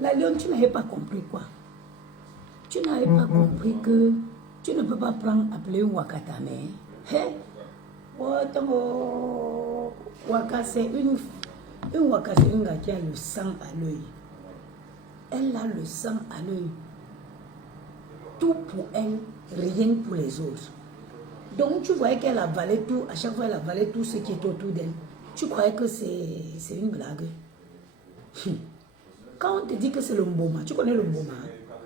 La lionne, tu n'avais pas compris quoi? Tu n'avais pas compris que tu ne peux pas appeler un wakatame. Hein? Waka, c'est une gars qui a le sang à l'œil. Elle a le sang à l'œil. Tout pour elle, rien pour les autres. Donc tu voyais qu'elle avalait tout, à chaque fois elle avalait tout ce qui est autour d'elle. Tu croyais que c'est une blague. Quand on te dit que c'est le mboma, tu connais le mboma?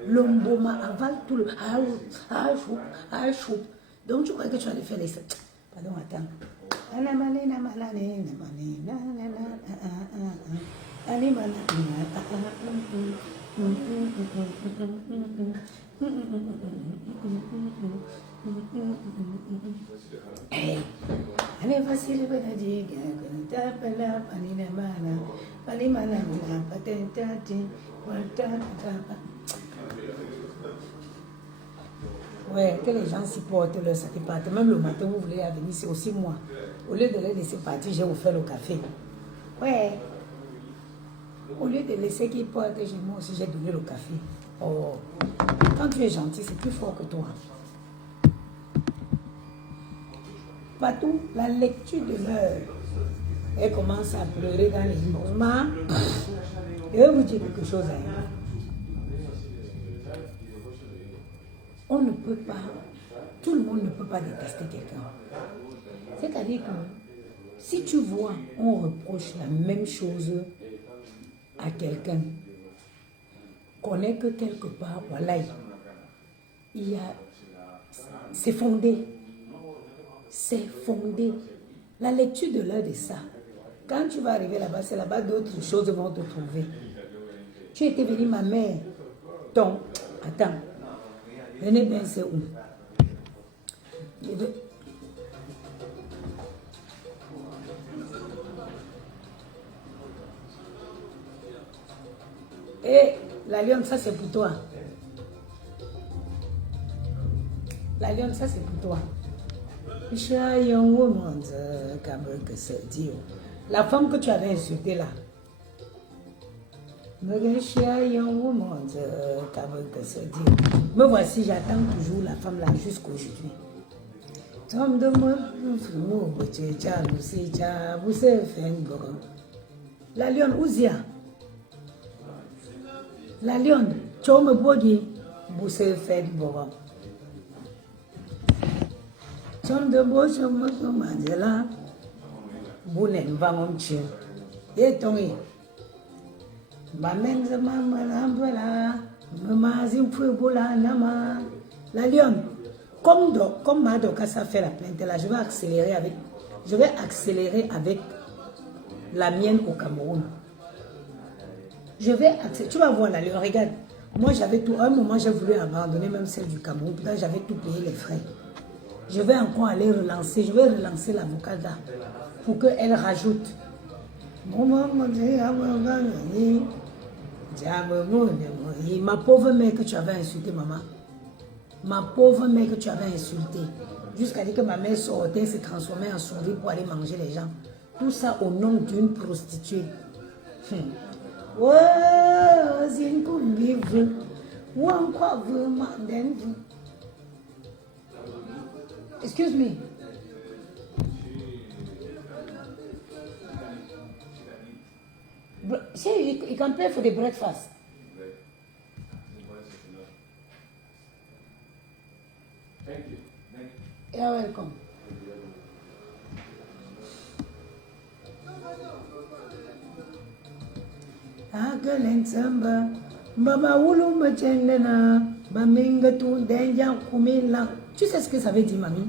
Le mboma avale tout le... Donc tu croyais que tu allais faire les... Pardon, attends. Hey, allez facile benadi, tapala panina mana, palimana mina patentati, ouais, que les gens s'y portent leur sac partent. Même le matin, vous voulez venir, c'est aussi moi. Au lieu de les laisser partir, j'ai offert le café. Ouais. Au lieu de laisser qu'ils portent, moi aussi j'ai donné le café. Oh, quand tu es gentil, c'est plus fort que toi. Partout, la lecture de l'heure. Elle commence à pleurer dans les moments. Je vais vous dire quelque chose. On ne peut pas, tout le monde ne peut pas détester quelqu'un. C'est-à-dire que si tu vois, on reproche la même chose à quelqu'un, connais que quelque part, voilà, c'est fondé. C'est fondé. La lecture de l'heure de ça. Quand tu vas arriver là-bas, c'est là-bas d'autres choses vont te trouver. Tu étais venu, ma mère, attends. Venez bien, c'est où? Eh, la lionne, ça c'est pour toi. La lionne, ça c'est pour toi. La femme que tu avais insultée là. Me voici, j'attends toujours la femme là jusqu'aujourd'hui. La lionne, Ouzia. La lionne, tu me bogi, vous savez faire du borom. Tom de Bosch, Mandela, Bounen, Vamomchi, et Tommy. Bamen, the Mamma, Mamazim Fubola, Nama. La lionne, comme Madokasa fait la plainte là, je vais accélérer avec la mienne au Cameroun. Tu vas voir la lionne, regarde. Moi, j'avais tout. À un moment, j'ai voulu abandonner même celle du Cameroun. Pourtant, j'avais tout payé les frais. Je vais encore aller relancer. Je vais relancer l'avocat là pour qu'elle rajoute. Ma pauvre mère que tu avais insulté, maman. Ma pauvre mère que tu avais insulté. Jusqu'à dire que ma mère sortait, se transformait en souris pour aller manger les gens. Tout ça au nom d'une prostituée. Excuse me. See, you can pay for the breakfast. Thank you. You're welcome. Tu sais ce que ça veut dire, mamie?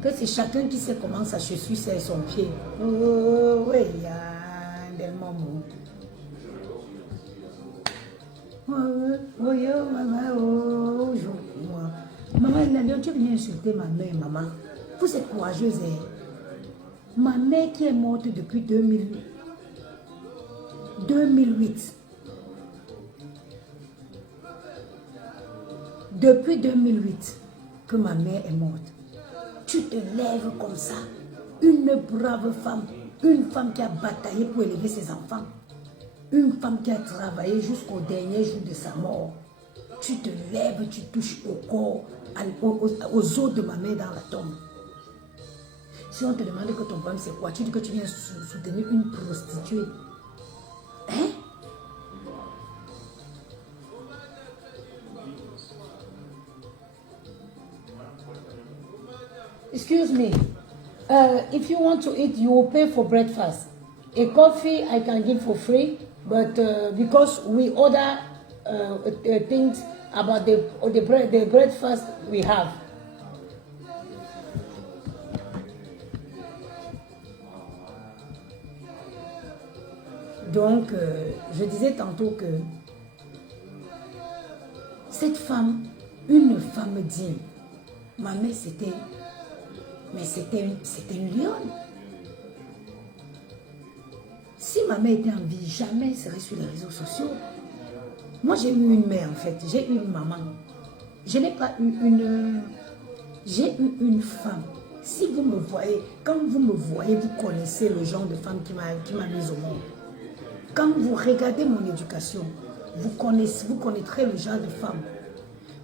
Que c'est chacun qui sait comment ça se suit sur son pied. Oh, oui, il y a des moments. Oh, yo, maman, oh, maman, tu viens insulter ma mère, maman. Vous êtes courageuse, hein? Ma mère qui est morte depuis 2008. Depuis 2008 que ma mère est morte. Tu te lèves comme ça, une brave femme, Une femme qui a bataillé pour élever ses enfants. Une femme qui a travaillé jusqu'au dernier jour de sa mort. Tu te lèves, tu touches au corps, aux os de ma mère dans la tombe. Si on te demande que ton problème c'est quoi, tu dis que tu viens soutenir une prostituée. Hein? Excuse me. If you want to eat, you will pay for breakfast. A coffee I can give for free, but because we order things about the breakfast we have. Donc, je disais tantôt que cette femme, une femme digne, ma mère c'était, mais c'était une lionne. Si ma mère était en vie, jamais elle serait sur les réseaux sociaux. Moi, j'ai eu une mère, en fait. J'ai eu une maman. Je n'ai pas eu une... J'ai eu une femme. Si vous me voyez, quand vous me voyez, vous connaissez le genre de femme qui m'a mise au monde. Quand vous regardez mon éducation, vous connaîtrez le genre de femme.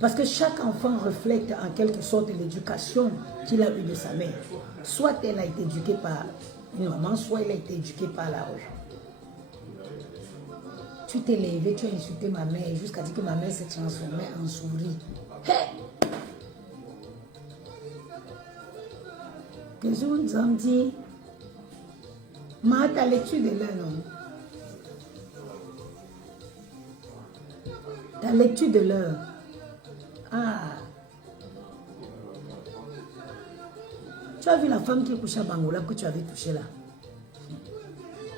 Parce que chaque enfant reflète en quelque sorte l'éducation qu'il a eue de sa mère. Soit elle a été éduquée par une maman, soit elle a été éduquée par la rue. Tu t'es levé, tu as insulté ma mère jusqu'à dire que ma mère s'est transformée en souris. Hey! Que je vous en dis, ma ta lecture de l'heure, non? Ta lecture de l'heure. Ah. Tu as vu la femme qui est couchée à Bangola que tu avais touchée là?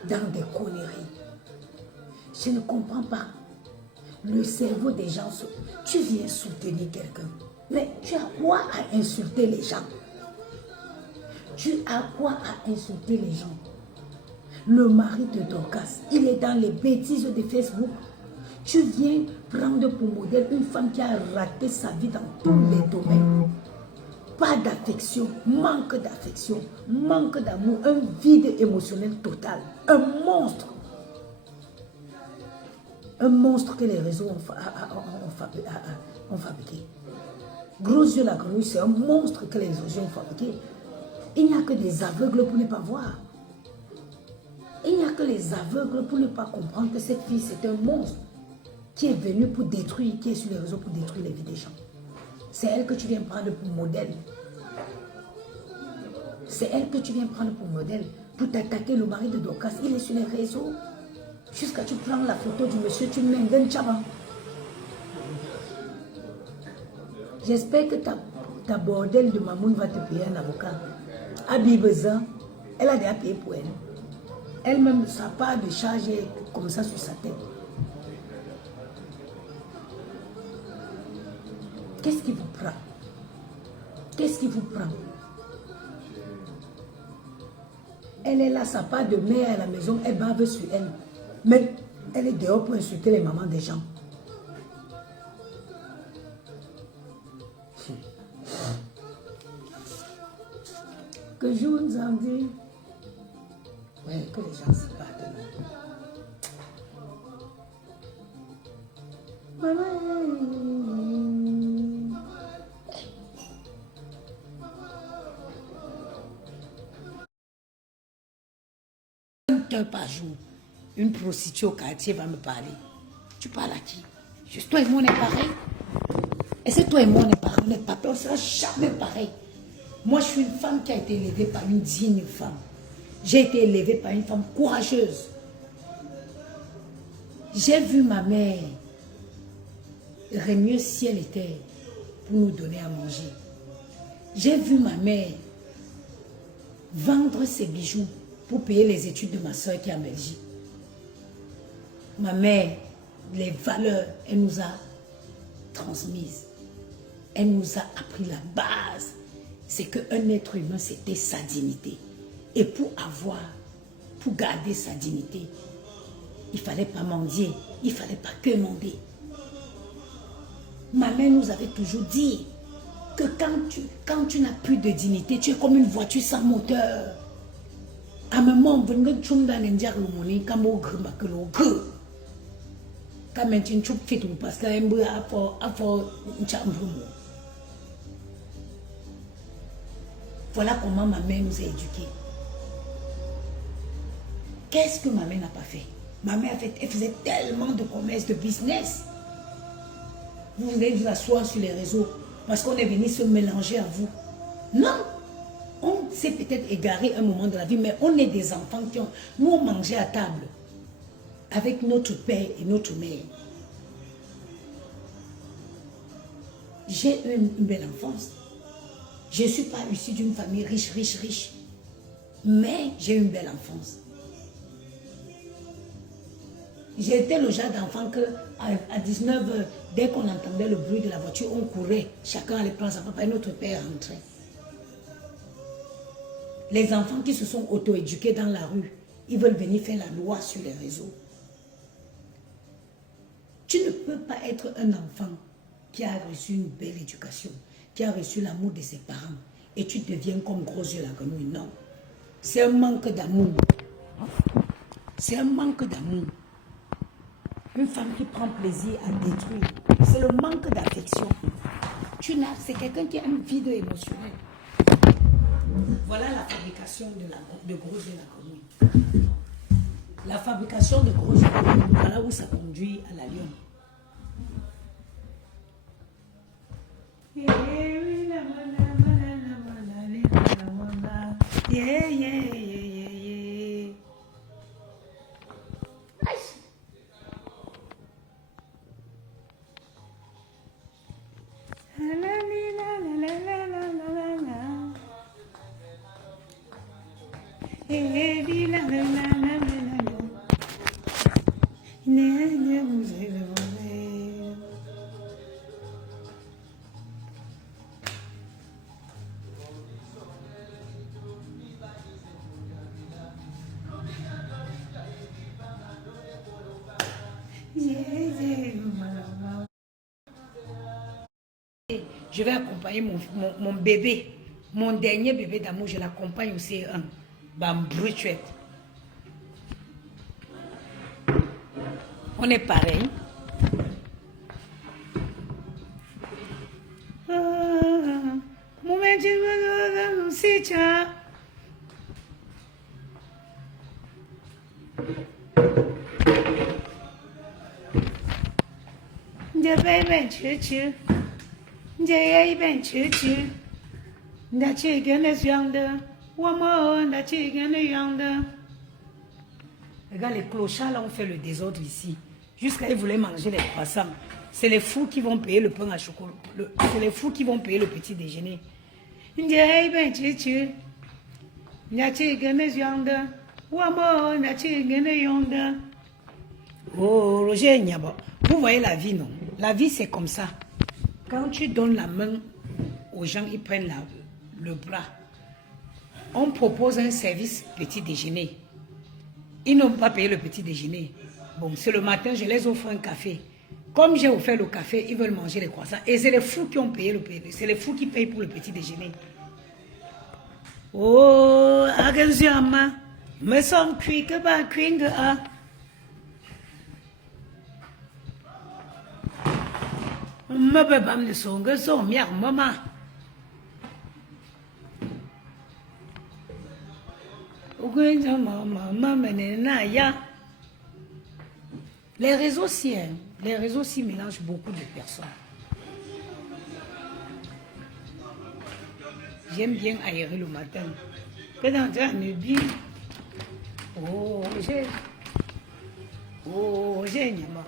Dans des conneries. Je ne comprends pas. Le cerveau des gens, tu viens soutenir quelqu'un. Mais tu as quoi à insulter les gens? Tu as quoi à insulter les gens? Le mari de Dorcas, il est dans les bêtises de Facebook. Tu viens prendre pour modèle une femme qui a raté sa vie dans tous les domaines. Pas d'affection, manque d'affection, manque d'amour, un vide émotionnel total. Un monstre. Un monstre que les réseaux ont fabriqué. Gros yeux la grenouille, c'est un monstre que les réseaux ont fabriqué. Il n'y a que des aveugles pour ne pas voir. Il n'y a que les aveugles pour ne pas comprendre que cette fille, c'est un monstre qui est venu pour détruire, qui est sur les réseaux pour détruire les vies des gens. C'est elle que tu viens prendre pour modèle. C'est elle que tu viens prendre pour modèle pour t'attaquer le mari de Dorcas. Il est sur les réseaux. Jusqu'à tu prends la photo du monsieur, tu mets un chaban. J'espère que ta bordel de Mamoun va te payer un avocat. Abibeza, elle a déjà payé pour elle. Elle-même, sa part de charge est comme ça sur sa tête. Qu'est-ce qui vous prend? Qu'est-ce qui vous prend? Elle est là, sa part de mère à la maison, elle bave sur elle. Mais elle est dehors pour insulter les mamans des gens. Que je vous en dis. Ouais, que les gens se battent de nous. Maman. Par jour, une prostituée au quartier va me parler. Tu parles à qui? Juste toi et moi on est pareil. Et c'est toi et moi on est pareil. On n'est pas pareil, on ne sera jamais pareil. Moi je suis une femme qui a été élevée par une digne femme. J'ai été élevée par une femme courageuse. J'ai vu ma mère remuer ciel et terre pour nous donner à manger. J'ai vu ma mère vendre ses bijoux pour payer les études de ma soeur qui est en Belgique. Ma mère, les valeurs, elle nous a transmises. Elle nous a appris la base. C'est qu'un être humain, c'était sa dignité. Et pour garder sa dignité, il ne fallait pas mendier, il ne fallait pas quémander. Ma mère nous avait toujours dit que quand tu n'as plus de dignité, tu es comme une voiture sans moteur. À un moment, vous ne pouvez pas dire que vous avez un peu de temps. Quand même, tu as fait tout parce que tu as fait un peu. Voilà comment ma mère nous a éduqués. Qu'est-ce que ma mère n'a pas fait? Ma mère, elle faisait tellement de commerce, de business. Vous allez vous asseoir sur les réseaux parce qu'on est venu se mélanger à vous. Non! On s'est peut-être égaré un moment de la vie, mais on est des enfants qui ont... Nous, on mangeait à table avec notre père et notre mère. J'ai eu une belle enfance. Je ne suis pas issue d'une famille riche, mais j'ai eu une belle enfance. J'étais le genre d'enfant que à 19h, dès qu'on entendait le bruit de la voiture, on courait. Chacun allait prendre sa papa et notre père rentrait. Les enfants qui se sont auto-éduqués dans la rue, ils veulent venir faire la loi sur les réseaux. Tu ne peux pas être un enfant qui a reçu une belle éducation, qui a reçu l'amour de ses parents, et tu deviens comme gros yeux la grenouille. Non. C'est un manque d'amour. C'est un manque d'amour. Une femme qui prend plaisir à détruire, c'est le manque d'affection. C'est quelqu'un qui a un vide émotionnel. Voilà la fabrication de gros yeux la grenouille. La fabrication de gros yeux la grenouille, voilà où ça conduit à la lionne. Yeah, yeah, yeah, yeah. Je vais accompagner mon bébé, mon dernier bébé d'amour, je l'accompagne aussi un bambruchouette. On est pareil. Regarde, les clochards là ont fait le désordre ici. Jusqu'à ils voulaient manger les croissants. C'est les fous qui vont payer le pain à chocolat. C'est les fous qui vont payer le petit déjeuner. Oh, Roger Nyabo, vous voyez la vie, non? La vie, c'est comme ça. Quand tu donnes la main aux gens, ils prennent le bras. On propose un service petit déjeuner. Ils n'ont pas payé le petit déjeuner. Bon, c'est le matin, je les offre un café. Comme j'ai offert le café, ils veulent manger les croissants. Et c'est les fous qui ont payé le petit. C'est les fous qui payent pour le petit déjeuner. Oh, attention, ma. Me sommes cuits que pas cuits que ah. Me peut pas me sonner que son mère, maman. Les réseaux aussi, hein. Les réseaux aussi mélangent beaucoup de personnes. J'aime bien aérer le matin. Que dans un nubi, oh j'ai Nyama.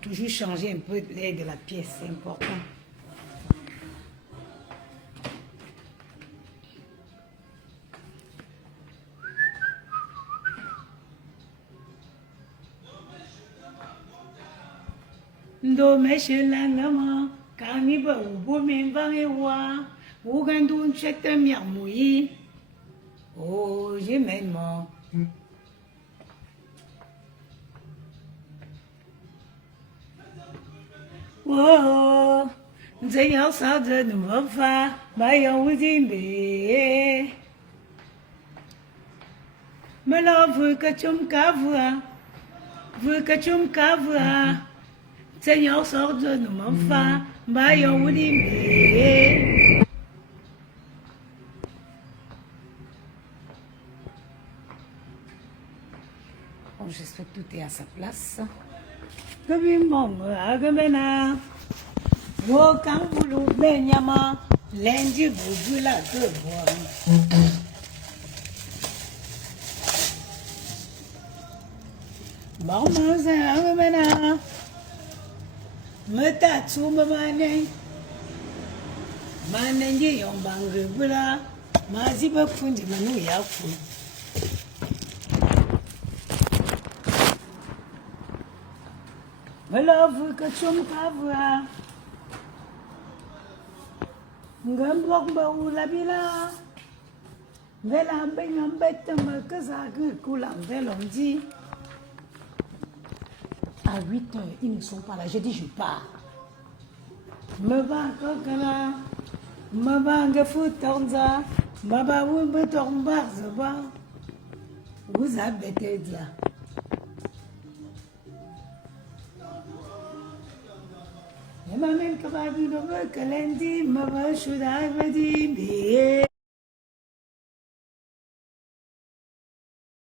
Toujours changer un peu l'air de la pièce, c'est important. Ndo meshela nama kaniba ubo membange wa ugandu nchete miamui. Oh, j'aime. Oh, Seigneur, ça de nous va, baillons vous dimbe. Me love que tu me cavras, veux que tu me cavras. Seigneur, sort de nous, mon fa, baillons vous dimbe. Bon, j'espère que tout est à sa place. Kabimong agamena. Wokang bulu benyama. Lendi bubula kebwa. Mama agamena. Metatsu mamane. Manenji yombangre bula. Maziba fundi manu yafu. Me love que tu me cavras. Ngambok ba ula bila. Vela ben bête me kazagu kulam velonji. À 8 heures, ils ne sont pas là. J'ai dit je pars. Me va kokala. Me va ngefutonza. Me va wumbe tomba zaba. Vous avez dia. Le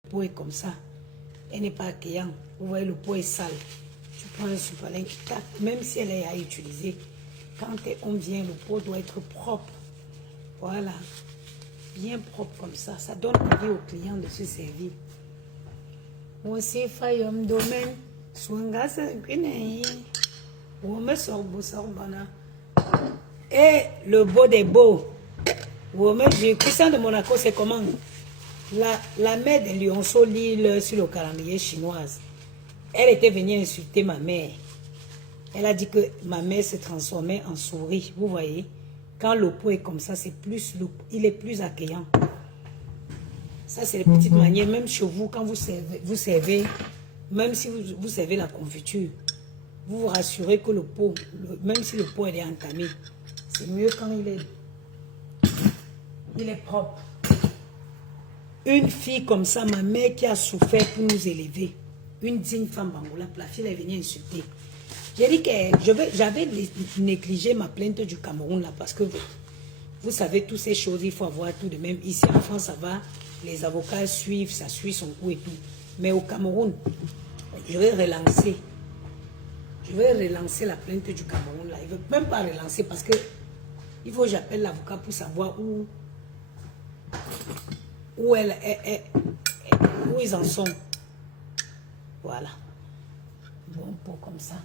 pot est comme ça, elle n'est pas accueillante. Vous voyez, le pot est sale. Tu prends un soupalin qui tape, même si elle est à utiliser. Quand on vient, le pot doit être propre. Voilà, bien propre comme ça. Ça donne envie au client de se servir. Moi aussi, faillom domaine, swanga sa guinée. Et le beau des beaux. Christian de Monaco, c'est comment? La mère de Lionceau lit sur le calendrier chinoise. Elle était venue insulter ma mère. Elle a dit que ma mère se transformait en souris. Vous voyez, quand le pot est comme ça, c'est plus il est plus accueillant. Ça, c'est les petites manières. Même chez vous, quand vous servez, même si vous servez la confiture, vous vous rassurez que le pot, même si le pot est entamé, c'est mieux quand il est propre. Une fille comme ça, ma mère qui a souffert pour nous élever, une digne femme bangola, la fille est venue insulter. J'ai dit que j'avais négligé ma plainte du Cameroun là, parce que vous savez, toutes ces choses, il faut avoir tout de même. Ici en France, ça va, les avocats suivent, ça suit son coup et tout. Mais au Cameroun, je vais relancer. Je vais relancer la plainte du Cameroun là. Il ne veut même pas relancer parce que il faut que j'appelle l'avocat pour savoir où ils en sont. Voilà. Bon pot comme ça.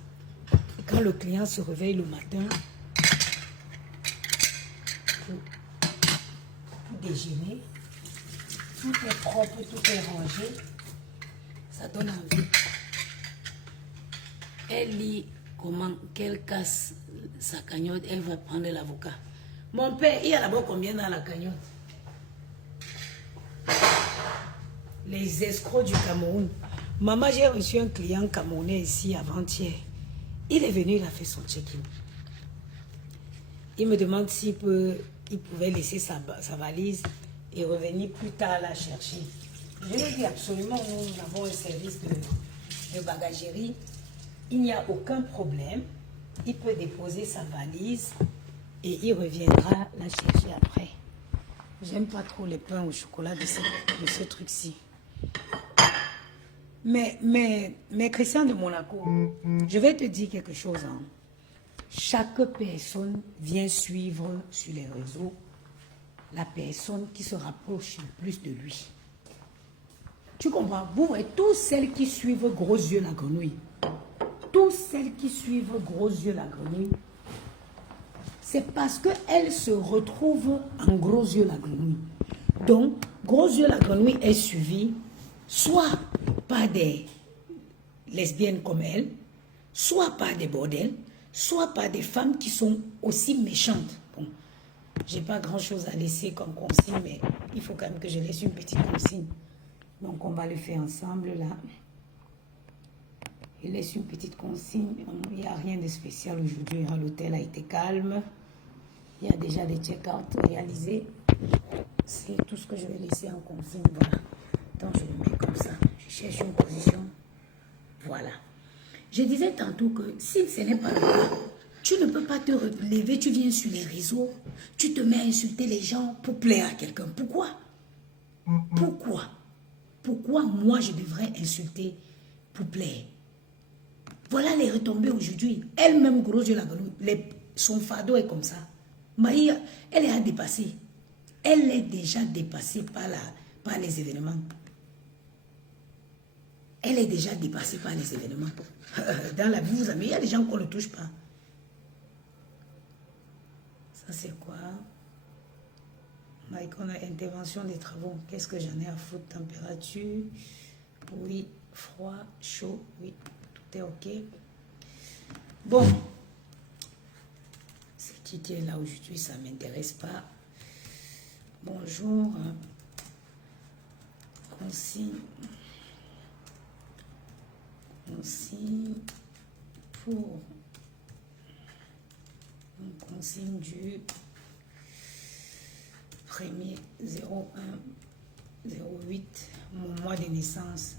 Et quand le client se réveille le matin pour déjeuner, tout est propre, tout est rangé. Ça donne envie. Elle lit comment, qu'elle casse sa cagnotte, elle va prendre l'avocat. Mon père, il y a d'abord combien dans la cagnotte? Les escrocs du Cameroun. Maman, j'ai reçu un client camerounais ici avant-hier. Il est venu, il a fait son check-in. Il me demande s'il pouvait laisser sa valise et revenir plus tard la chercher. Je lui ai dit absolument, nous avons un service de bagagerie. Il n'y a aucun problème. Il peut déposer sa valise et il reviendra la chercher après. J'aime pas trop les pains au chocolat de ce truc-ci. Mais Christian de Monaco, je vais te dire quelque chose. Hein. Chaque personne vient suivre sur les réseaux la personne qui se rapproche le plus de lui. Tu comprends? Vous voyez, tous celles qui suivent Gros Yeux la grenouille, tous celles qui suivent Gros Yeux la grenouille, c'est parce qu'elles se retrouvent en Gros Yeux la grenouille. Donc, Gros Yeux la grenouille est suivie soit par des lesbiennes comme elle, soit par des bordels, soit par des femmes qui sont aussi méchantes. Bon, j'ai pas grand chose à laisser comme consigne, mais il faut quand même que je laisse une petite consigne. Donc, on va le faire ensemble là. Il laisse une petite consigne. Il n'y a rien de spécial aujourd'hui. L'hôtel a été calme. Il y a déjà des check-out réalisés. C'est tout ce que je vais laisser en consigne. Voilà. Donc, je le mets comme ça. Je cherche une position. Voilà. Je disais tantôt que si ce n'est pas le cas, tu ne peux pas te relever. Tu viens sur les réseaux. Tu te mets à insulter les gens pour plaire à quelqu'un. Pourquoi? Pourquoi? Pourquoi moi, je devrais insulter pour plaire? Voilà les retombées aujourd'hui. Elle-même, gros, son fardeau est comme ça. Maïa, elle est à dépasser. Elle est déjà dépassée par les événements. Elle est déjà dépassée par les événements. Dans la vie, vous avez, il y a des gens qu'on ne touche pas. Ça, c'est quoi? Mike, on a intervention des travaux. Qu'est-ce que j'en ai à foutre? Température? Oui. Froid? Chaud? Oui. Tout est OK. Bon. C'est qui est là aujourd'hui? Ça ne m'intéresse pas. Bonjour. Consigne pour une consigne du 1er 01 08, mon mois de naissance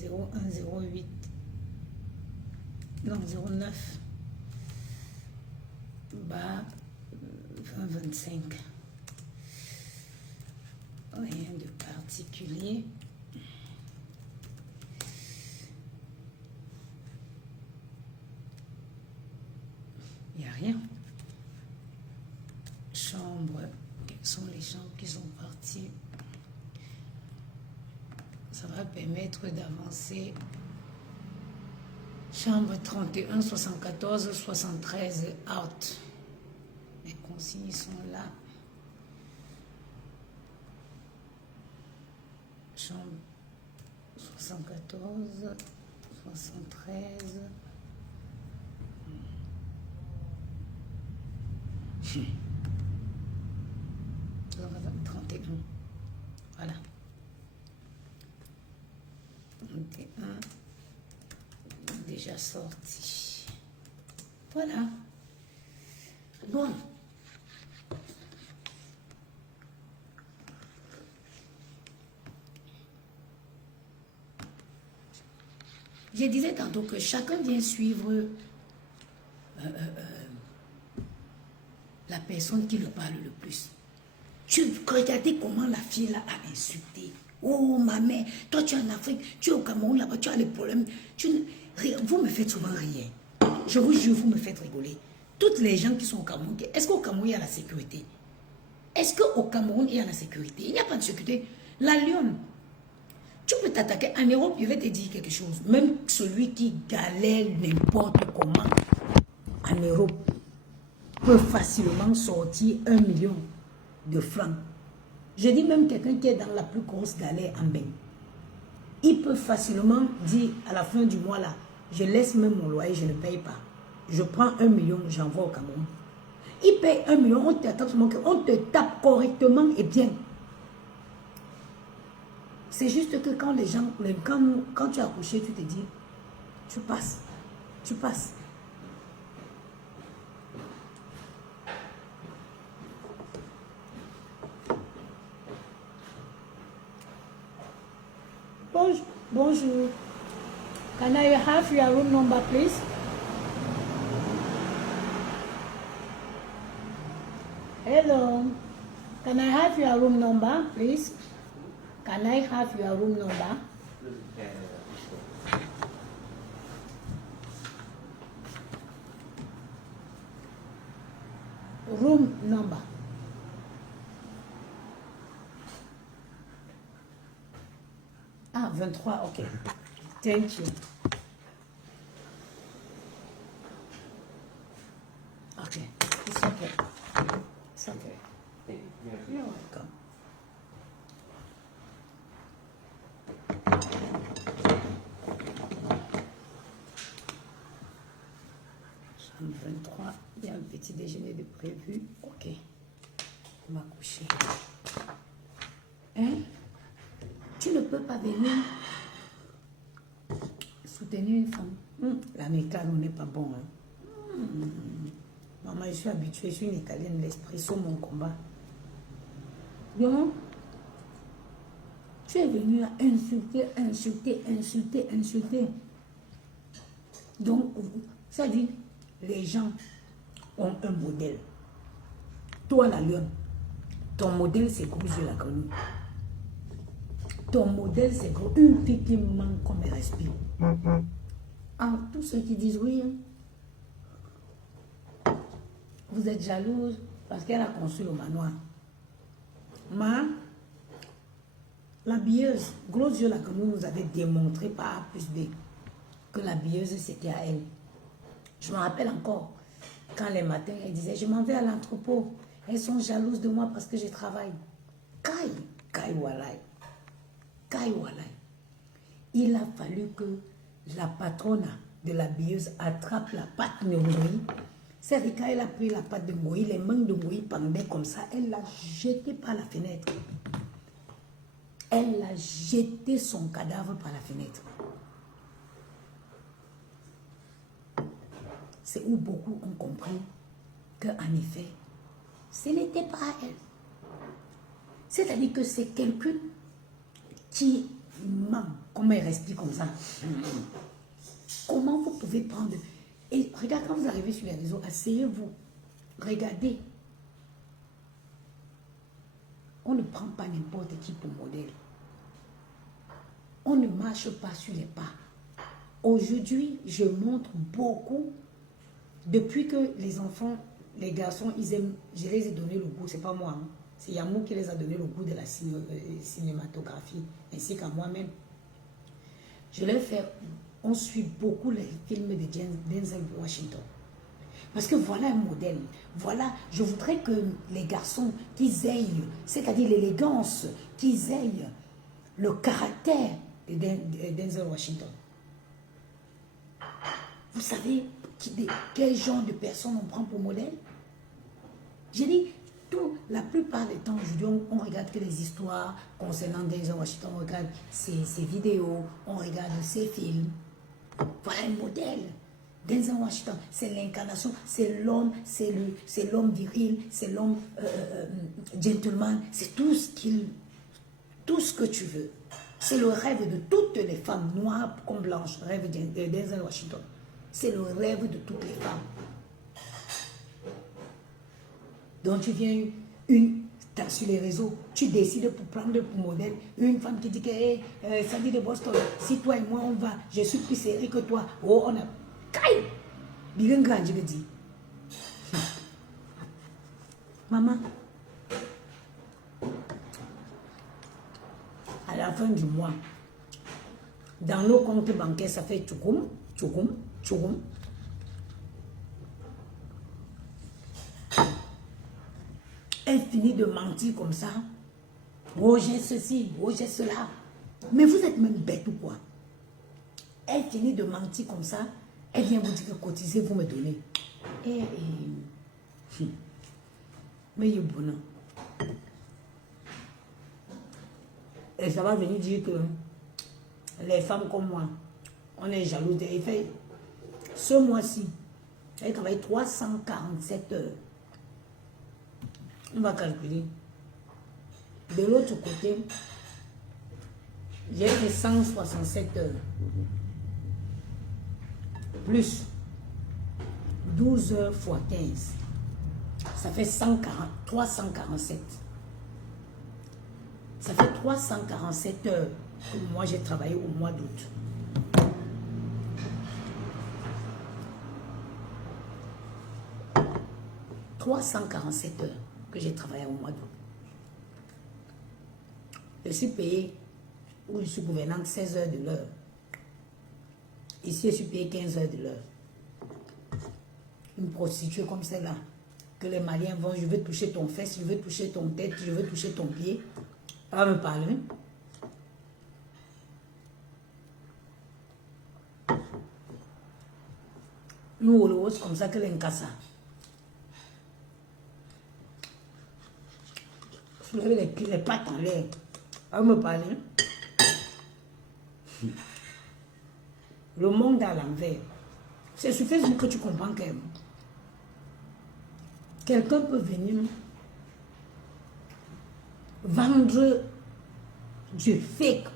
01 08, non 09 bas 2025. Rien de particulier. Il n'y a rien. Chambre. Quels sont les gens qui sont partis? Ça va permettre d'avancer. Chambre 31, 74, 73, out. Les consignes sont là. Chambre 74, 73. 31. Voilà. 31. Déjà sorti. Voilà. Bon. Je disais tantôt que chacun vient suivre la personne qui le parle le plus. Tu regardez comment la fille là a insulté. Oh ma mère, toi tu es en Afrique, tu es au Cameroun là-bas, tu as des problèmes. Vous me faites souvent rire. Je vous jure, vous me faites rigoler. Toutes les gens qui sont au Cameroun, est-ce qu'au Cameroun il y a la sécurité? Est-ce qu'au Cameroun il y a la sécurité? Il n'y a pas de sécurité. La lionne, tu peux t'attaquer. En Europe, je vais te dire quelque chose. Même celui qui galère n'importe comment en Europe peut facilement sortir 1 million de francs. Je dis même quelqu'un qui est dans la plus grosse galère en bain. Il peut facilement dire à la fin du mois là, je laisse même mon loyer, je ne paye pas. Je prends 1 million, j'envoie au Cameroun. Il paye 1 million, on te tape correctement et bien. C'est juste que quand les gens, quand tu as accouché, tu te dis, tu passes, tu passes. Bonjour. Can I have your room number, please? Hello. Can I have your room number, please? Can I have your room number? Room number. Ah, 23, ok. Thank you. Ok, it's okay. It's okay. You're welcome. Chambre 23, il y a un petit déjeuner de prévu. Ok. On va coucher. Hein? Tu ne peux pas venir sous tes devenue une femme. L'américain n'est pas bon. Hein. Maman, je suis habituée, je suis une Italienne, l'esprit sur mon combat. Donc, tu es venue à insulter, insulter, insulter, insulter. Donc, ça dit, les gens ont un modèle. Toi, la lionne, ton modèle, c'est gros yeux la grenouille. Ton modèle, c'est gros. Une fille qui manque comme elle respire. Ah, tous ceux qui disent oui, hein. Vous êtes jalouse parce qu'elle a construit le manoir. La billeuse, gros yeux là que nous avait démontré par A plus B que la billeuse c'était à elle. Je me rappelle encore quand les matins elle disait je m'en vais à l'entrepôt. Elles sont jalouses de moi parce que je travaille. Kai walai. Il a fallu que la patronne de la billeuse attrape la patte de Moïse. C'est quand elle a pris la patte de Moïse, les mains de Moïse pendaient comme ça, elle l'a jeté par la fenêtre. Elle a jeté son cadavre par la fenêtre. C'est où beaucoup ont compris qu'en effet, ce n'était pas elle. C'est-à-dire que c'est quelqu'un qui ment. Comment elle respire comme ça? Comment vous pouvez prendre... Et regarde, quand vous arrivez sur les réseaux, asseyez-vous, regardez. On ne prend pas n'importe qui pour modèle. On ne marche pas sur les pas. Aujourd'hui, je montre beaucoup. Depuis que les enfants, les garçons, ils aiment, je les ai donné le goût, c'est pas moi. Hein. C'est Yamou qui les a donné le goût de la cinématographie, ainsi qu'à moi-même. Je leur fais, on suit beaucoup les films de Denzel Washington. Parce que voilà un modèle. Voilà, je voudrais que les garçons qu'ils aient, c'est-à-dire l'élégance, qu'ils aient le caractère de Denzel Washington. Vous savez quel genre de personnes on prend pour modèle? J'ai dit, la plupart des temps, aujourd'hui, on regarde que les histoires concernant Denzel Washington, on regarde ses vidéos, on regarde ses films. Voilà un modèle. Denzel Washington, c'est l'incarnation, c'est l'homme, c'est l'homme viril, c'est l'homme gentleman, c'est tout ce que tu veux. C'est le rêve de toutes les femmes, noires comme blanches, rêve de Denzel Washington. C'est le rêve de toutes les femmes. Donc tu viens sur les réseaux, tu décides pour prendre pour modèle une femme qui dit que hey, Sandy de Boston, si toi et moi on va, je suis plus serré que toi. Oh, on a... Kai! Bien grand, je veux dire. Maman, à la fin du mois, dans nos comptes bancaires, ça fait tchoukoum, tchoukoum, tchoukoum. Elle finit de mentir comme ça. Oh, j'ai ceci, oh, j'ai cela. Mais vous êtes même bête ou quoi? Elle finit de mentir comme ça. Elle vient vous dire que cotisez, vous me donnez. Mais il est bon. Et ça va venir dire que les femmes comme moi, on est jaloux des faits. Ce mois-ci, elle travaille 347 heures. On va calculer. De l'autre côté, j'ai fait 167 heures. Plus 12 heures fois 15. Ça fait 347. Ça fait 347 heures que moi j'ai travaillé au mois d'août. « 347 heures que j'ai travaillé au mois d'août. Je suis payé, ou je suis gouvernante, 16 heures de l'heure. Ici, je suis payé 15 heures de l'heure. Une prostituée comme celle-là, que les Maliens vont, je veux toucher ton fesse, je veux toucher ton tête, je veux toucher ton pied. Ça va me parler. Nous, on le hausse comme ça que l'encassa. Vous avez les pattes en l'air. Ça va me parler. Le monde à l'envers. C'est sur Facebook que tu comprends que quelqu'un peut venir vendre du fake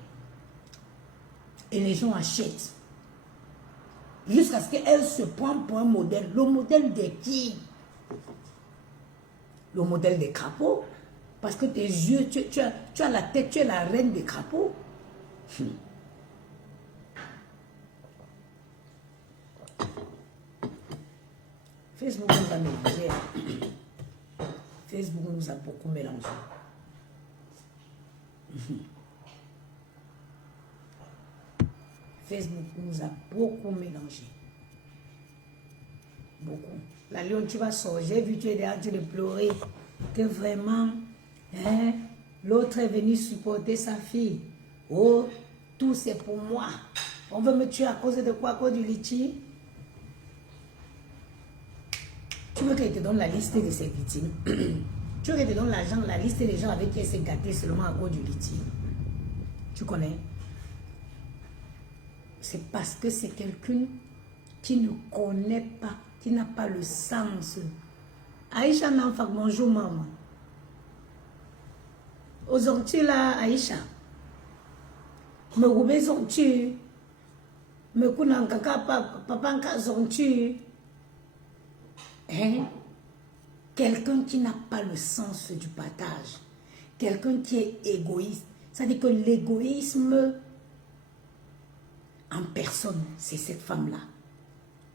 et les gens achètent. Jusqu'à ce qu'elle se prenne pour un modèle. Le modèle de qui? Le modèle des crapauds. Parce que tes yeux, tu as la tête, tu es la reine des crapauds. Facebook nous a mélangé. Facebook nous a beaucoup mélangé. Facebook nous a beaucoup mélangé. Beaucoup. La Lyon, tu vas sortir. J'ai vu, tu es derrière, tu de pleurer. Que vraiment, hein, l'autre est venu supporter sa fille. Oh, tout c'est pour moi. On veut me tuer à cause de quoi? À cause du litchi? Tu veux qu'elle te donne la liste de ses victimes? Tu veux qu'elle te donne la liste des gens avec qui elle s'est gâtée seulement à cause du litchi? Tu connais? C'est parce que c'est quelqu'un qui ne connaît pas, qui n'a pas le sens. Aïcha Nanfak, bonjour maman. Aujourd'hui là, Aïcha, me roubez son tu, me kounan kaka papa nka son tu. Hein? Quelqu'un qui n'a pas le sens du partage, quelqu'un qui est égoïste. C'est-à-dire que l'égoïsme en personne, c'est cette femme-là.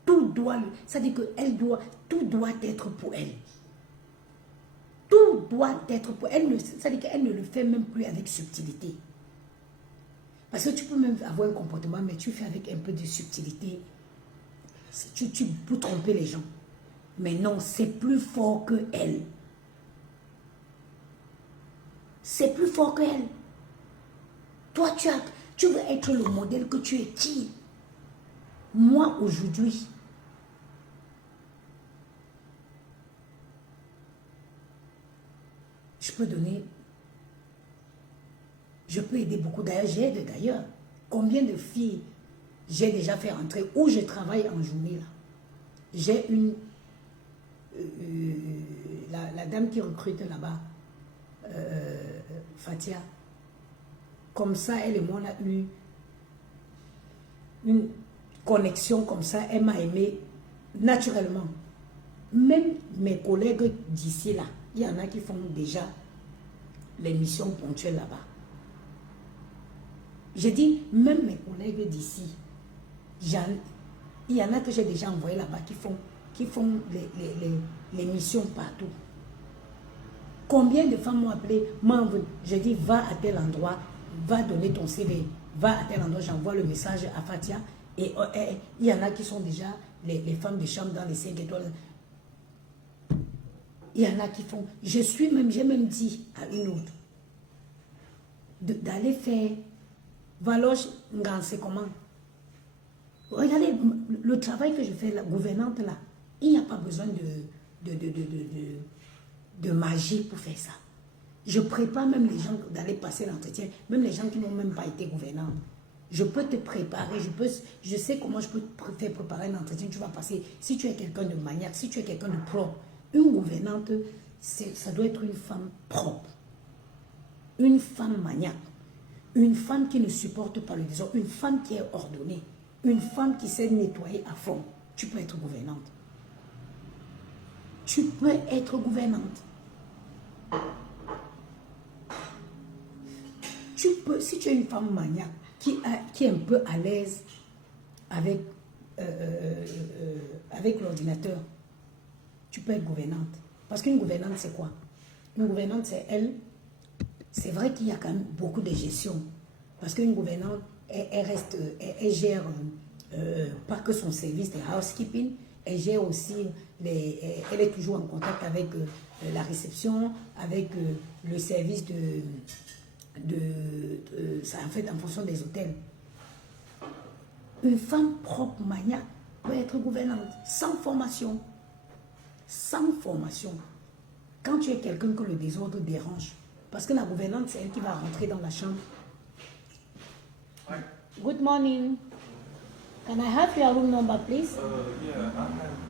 Tout doit, c'est-à-dire que tout doit être pour elle. Tout doit être pour elle. C'est-à-dire qu'elle ne le fait même plus avec subtilité. Parce que tu peux même avoir un comportement, mais tu fais avec un peu de subtilité. Tu peux tromper les gens. Mais non, c'est plus fort que elle. C'est plus fort que elle. Toi, tu veux être le modèle que tu es qui? Moi, aujourd'hui, je peux donner, je peux aider beaucoup. D'ailleurs, j'aide d'ailleurs. Combien de filles j'ai déjà fait entrer où je travaille en journée là? J'ai une, la dame qui recrute là-bas, Fatia. Comme ça, elle et moi, on a eu une connexion comme ça. Elle m'a aimé naturellement. Même mes collègues d'ici là, il y en a qui font déjà les missions ponctuelles là-bas. J'ai dit, même mes collègues d'ici, il y en a que j'ai déjà envoyé là-bas qui font les missions partout. Combien de femmes m'ont appelé, j'ai dit, va à tel endroit, va donner ton CV, va à tel endroit, j'envoie le message à Fatia. Et il y en a qui sont déjà les femmes de chambre dans les 5 étoiles. Il y en a qui font. J'ai même dit à une autre d'aller faire Valoche c'est comment? Regardez le travail que je fais, la gouvernante là. Il n'y a pas besoin de magie pour faire ça. Je prépare même les gens d'aller passer l'entretien, même les gens qui n'ont même pas été gouvernantes. Je peux te préparer, je sais comment je peux te faire préparer un entretien. Tu vas passer, si tu es quelqu'un de maniaque, si tu es quelqu'un de propre, une gouvernante, ça doit être une femme propre, une femme maniaque, une femme qui ne supporte pas le désordre, une femme qui est ordonnée, une femme qui sait nettoyer à fond. Tu peux être gouvernante. Tu peux être gouvernante. Tu peux, si tu es une femme maniaque, qui est un peu à l'aise avec l'ordinateur, tu peux être gouvernante. Parce qu'une gouvernante, c'est quoi? Une gouvernante, c'est elle. C'est vrai qu'il y a quand même beaucoup de gestion. Parce qu'une gouvernante, elle gère pas que son service de housekeeping, elle gère aussi, elle est toujours en contact avec la réception, avec le service ça en fait en fonction des hôtels. Une femme propre, maniaque, peut être gouvernante, sans formation. Sans formation. Quand tu es quelqu'un que le désordre dérange, parce que la gouvernante, c'est elle qui va rentrer dans la chambre. Good morning. Can I have your room number, please? Yeah, I have